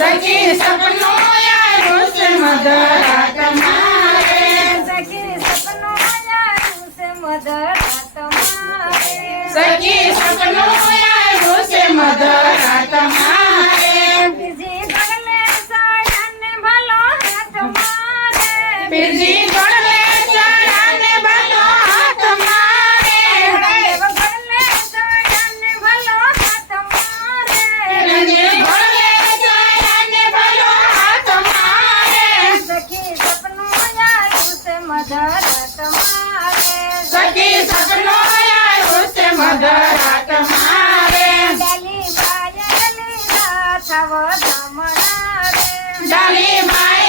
सखी सपनों या उसे मदरा तुम्हारे सखी सपनों या उसे मदरा तुम्हारे सखी सपनों મધરાત મારે સખી સપનો આવ્યો છે મધરાત માય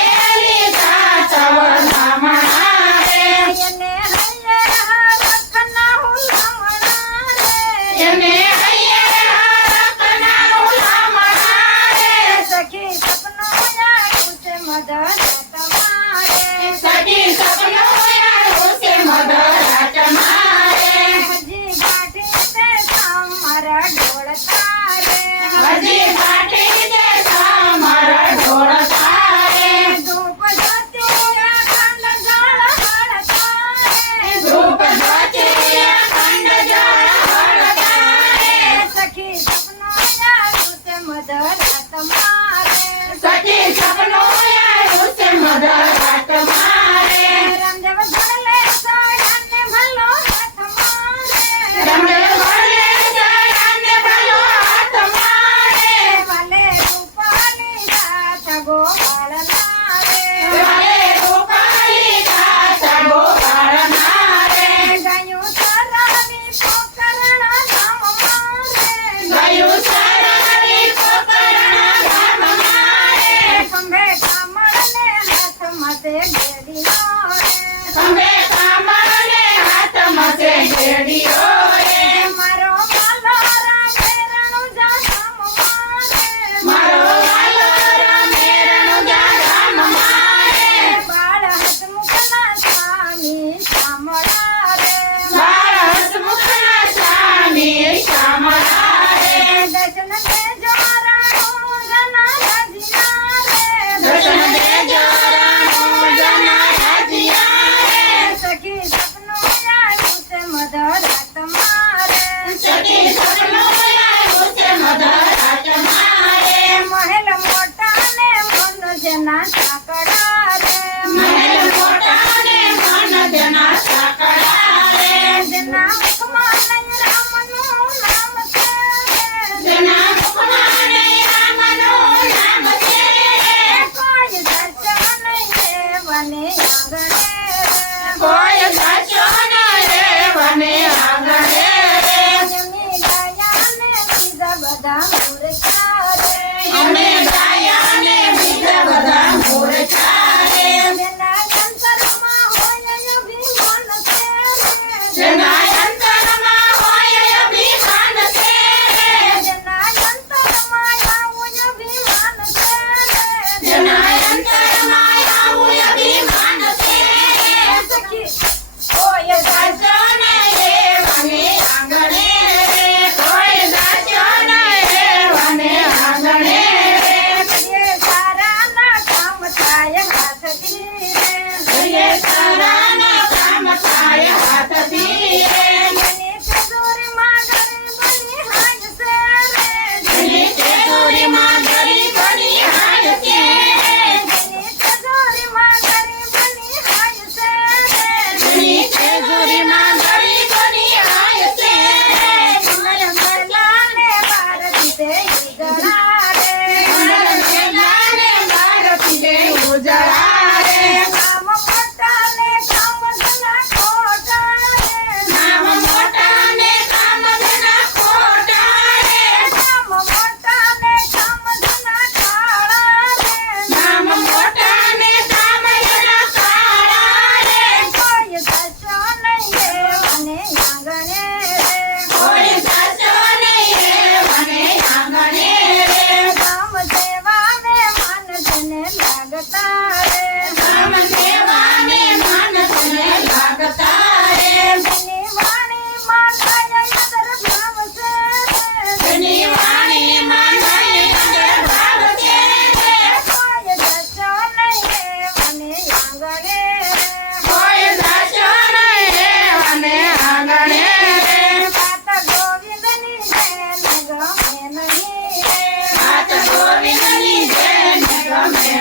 for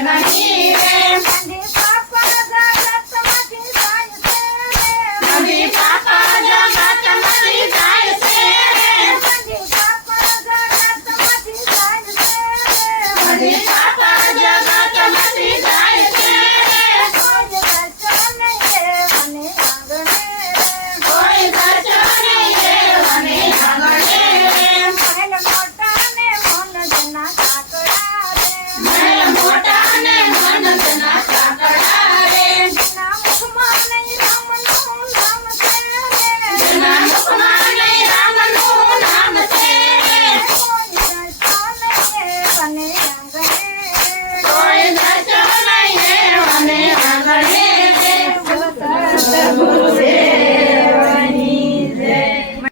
na